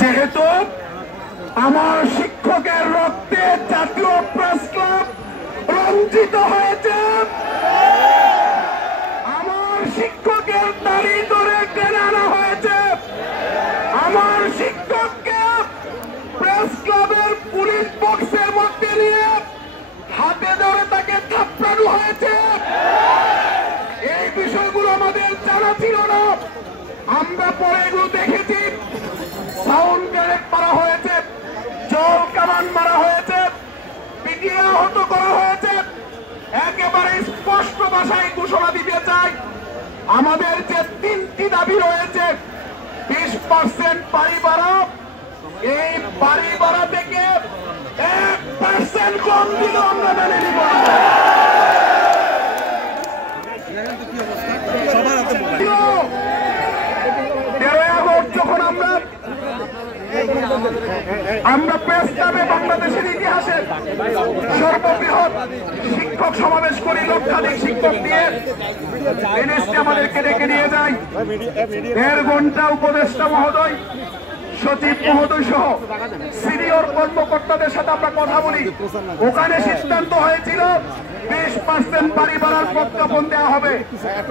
যেহেতু আমার শিক্ষকের রক্তে জাতীয় প্রেস ক্লাব রঞ্জিত হয়েছে, আমার শিক্ষকের দাড়ি ধরে টেনে আনা হয়েছে, আমার শিক্ষককে প্রেস ক্লাবের পুলিশ বক্সের মধ্যে নিয়ে হাতে ধরে তাকে থাপ্পড়ানো হয়েছে। এই বিষয়গুলো আমাদের জানা ছিল না। আমরা পরে এগুলো দেখেছি। সাউন্ড গ্রেনেড মারা হয়েছে, জল কামান মারা হয়েছে, পিটিয়ে আহত করা হয়েছে। একেবারে স্পষ্ট ভাষায় ঘোষণা দিতে চাই, আমাদের যে 3টি দাবি রয়েছে, 20% বাড়ি ভাড়া, এই বাড়ি ভাড়া থেকে 1% কম দিলেও আমরা মেনে নিব না। যখন আমরা প্রেস ক্লাবে বাংলাদেশের ইতিহাসে সর্ববৃহৎ শিক্ষক সমাবেশ করি, লক্ষাধিক শিক্ষক দিয়ে এনএসকে আমাদেরকে ডেকে নিয়ে যায়। 1.5 ঘন্টা উপদেষ্টা মহোদয়, সচিব মহোদয় সহ সিনিয়র কর্মকর্তাদের সাথে আমরা কথা বলি। ওখানে সিদ্ধান্ত হয়েছিল 20% বাড়ি ভাড়ার প্রজ্ঞাপন দেওয়া হবে।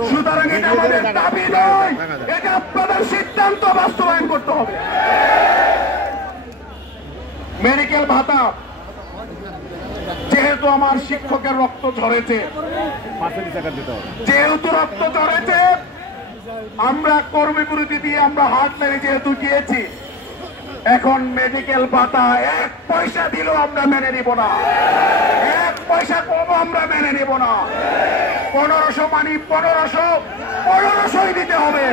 সুতরাং এটা আমাদের দাবি নয়, এটা আপনাদের সিদ্ধান্ত বাস্তবায়ন করতে হবে। মেডিকেল ভাতা, যেহেতু আমার শিক্ষকের রক্ত ঝরেছে, যেহেতু রক্ত ঝরেছে, আমরা কর্মী বিরতি দিয়ে আমরা হাত মেরে যেহেতু গিয়েছি, এখন মেডিকেল ভাতা 1 পয়সা দিলেও আমরা মেনে নিব না, 1 পয়সা কম আমরা মেনে নিব না। 1500 মানি 1500 দিতে হবে।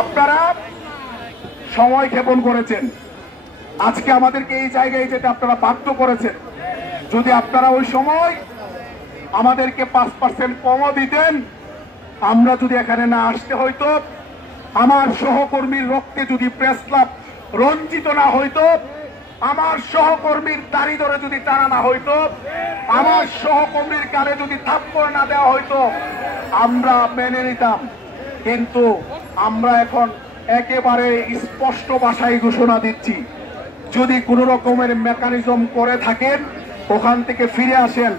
আপনারা সময় ক্ষেপণ করেছেন, আজকে আমাদেরকে এই জায়গায় যেতে আপনারা বাধ্য করেছেন। যদি আপনারা ওই সময় আমাদেরকে 5% কমও দিতেন, আমরা যদি এখানে না আসতে হইতো, আমার সহকর্মীর রক্তে যদি প্রেস ক্লাব রঞ্জিত না হইতো, আমার সহকর্মীর দাড়ি ধরে যদি টানা না হইতো, আমার সহকর্মীর গালে যদি থাপ্পড় না দেওয়া হইতো, আমরা মেনে নিতাম। কিন্তু আমরা এখন একেবারে স্পষ্ট ভাষায় ঘোষণা দিচ্ছি, যদি কোনো রকমের মেকানিজম করে থাকেন ওখান থেকে ফিরে আসেন,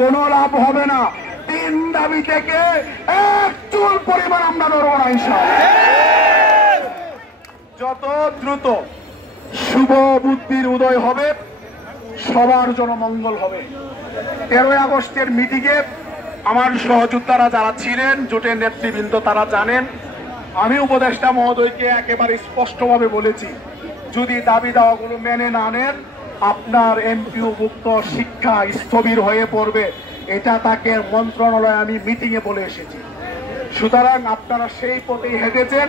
কোনো লাভ হবে না। 3 দাবি থেকে 1 চুল পরিমাণ আমরা নড়ব না ইনশাআল্লাহ। যত দ্রুত শুভ বুদ্ধির উদয় হবে, সবার জন্য মঙ্গল হবে। 13 আগস্টের মিটিংয়ে আমার সহযোদ্ধারা যারা ছিলেন, জোটের নেতৃবৃন্দ, তারা জানেন আমি উপদেষ্টা মহোদয়কে একেবারে স্পষ্টভাবে বলেছি, যদি দাবি দাওয়াগুলো মেনে না নেন, আপনার এমপিওভুক্ত শিক্ষা স্থবির হয়ে পড়বে। এটা তাকে মন্ত্রণালয়ে আমি মিটিংয়ে বলে এসেছি। সুতরাং আপনারা সেই পথেই হেঁটেছেন।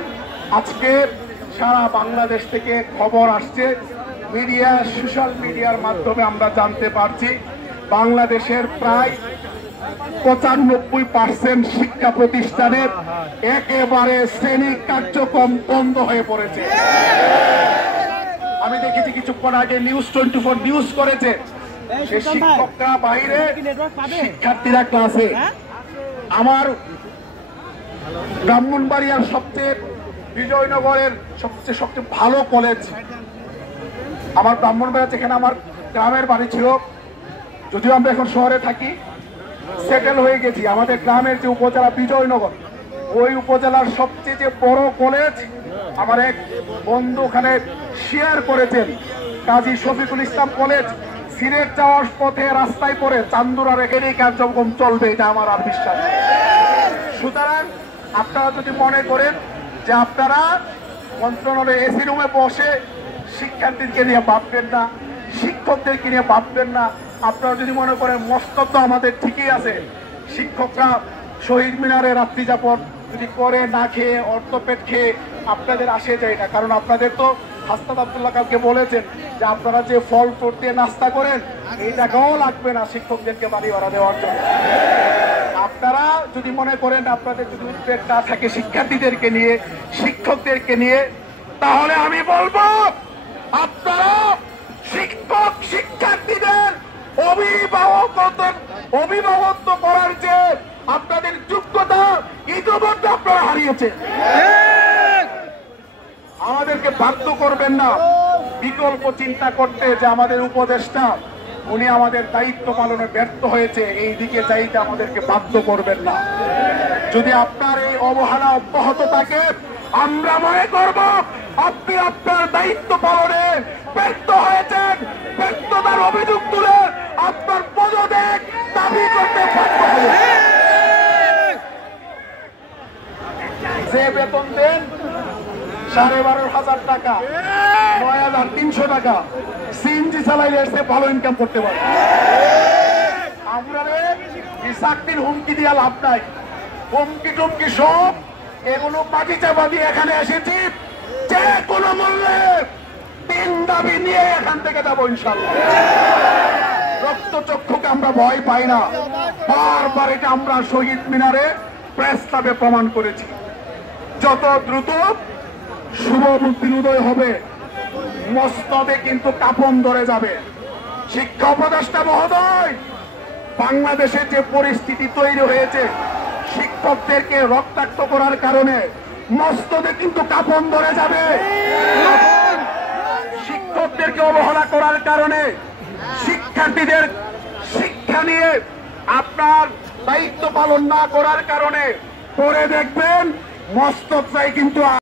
আজকে সারা বাংলাদেশ থেকে খবর আসছে, মিডিয়া, সোশ্যাল মিডিয়ার মাধ্যমে আমরা জানতে পারছি বাংলাদেশের প্রায় 95% শিক্ষা প্রতিষ্ঠানের একেবারে শ্রেণী কার্যক্রম বন্ধ হয়ে পড়েছে। আমি দেখেছি কিছুক্ষণ আগে নিউজ 24 নিউজ করেছে, সেই শিক্ষকরা বাইরে, শিক্ষার্থীরা ক্লাসে। আমার ব্রাহ্মণবাড়িয়ার সবচেয়ে, বিজয়নগরের সবচেয়ে ভালো কলেজ আমার ব্রাহ্মণবাড়িয়া, যেখানে আমার গ্রামের বাড়ি ছিল, যদিও আমরা এখন শহরে থাকি, সেটেল হয়ে গেছি। আমাদের গ্রামের যে উপজেলা বিজয়নগর, ওই উপজেলার সবচেয়ে যে বড় কলেজ, আমার এক বন্ধু ওখানে শেয়ার করেছেন, কাজী শফিকুল ইসলাম কলেজ, সিলেট যাওয়ার পথে রাস্তায় পড়ে চান্দুরা রেখেই কার্যক্রম চলবে, এটা আমার আর বিশ্বাস। সুতরাং আপনারা যদি মনে করেন যে আপনারা মন্ত্রণালয়ে এসি রুমে বসে শিক্ষার্থীদেরকে নিয়ে ভাববেন না, শিক্ষকদেরকে নিয়ে ভাববেন না, আপনারা যদি মনে করেন মস্তক তো আমাদের ঠিকই আছে, শিক্ষকরা শহীদ মিনারে রাত্রি যাপন যদি করে না খেয়ে, অর্থপেট খেয়ে, আপনাদের আসে যায় না। কারণ আপনাদের তো হাসনাত আব্দুল্লাহ কালকে বলেছেন যে আপনারা যে ফল ফ্রুট দিয়ে নাস্তা করেন, এই টাকাও লাগবে না শিক্ষকদেরকে বাড়ি ভাড়া দেওয়ার জন্য। আপনারা যদি মনে করেন আপনাদের যদি উদ্বেগ না থাকে শিক্ষার্থীদেরকে নিয়ে, শিক্ষকদেরকে নিয়ে, তাহলে আমি বলবো আপনারা শিক্ষক শিক্ষার্থীদের অভিভাবকত্ব করার যে আপনাদের যোগ্যতা ইতিমধ্যে আপনারা হারিয়েছেন। বাধ্য করবেন না বিকল্প চিন্তা করতে, যে আমাদের উপদেষ্টা উনি আমাদের দায়িত্ব পালনে ব্যর্থ হয়েছে, এই দিকে চাইতে আমাদেরকে বাধ্য করবেন না। যদি আপনার এই অবহেলা অব্যাহত থাকে, আমরা মনে করব আপনি আপনার দায়িত্ব পালনে ব্যর্থ হয়েছেন। ব্যর্থতার অভিযোগ তুলে আপনার পদত্যাগ দাবি করতে বাধ্য হবেন। যে বেতন দেন 12,500 টাকা, 9,300 টাকা, সিএনজি চালাইলে এসে ভালো ইনকাম করতে পারে। আমরা চাকরির হুমকি দিয়া লাভ নাই, হুমকি টুমকি সব এগুলো বাকি চাপা দিয়ে এখানে এসেছি। যে কোনো মূল্যে 3 দাবি নিয়ে এখান থেকে যাবো ইনশাল্লাহ। রক্তচক্ষুকে আমরা ভয় পাই না, বারবার এটা আমরা শহীদ মিনারে প্রেস ক্লাবে প্রমাণ করেছি। যত দ্রুত শুভ বুদ্ধির উদয় হবে, মস্তদে কিন্তু কাপন ধরে যাবে। শিক্ষা উপদেষ্টা মহোদয়, বাংলাদেশের যে পরিস্থিতি তৈরি হয়েছে, শিক্ষকদেরকে রক্তাক্ত করার কারণে মস্তদে কিন্তু কাপন ধরে যাবে। শিক্ষকদেরকে অবহেলা করার কারণে, শিক্ষার্থীদের শিক্ষা নিয়ে আপনার দায়িত্ব পালন না করার কারণে পরে দেখবেন মস্তদটাই কিন্তু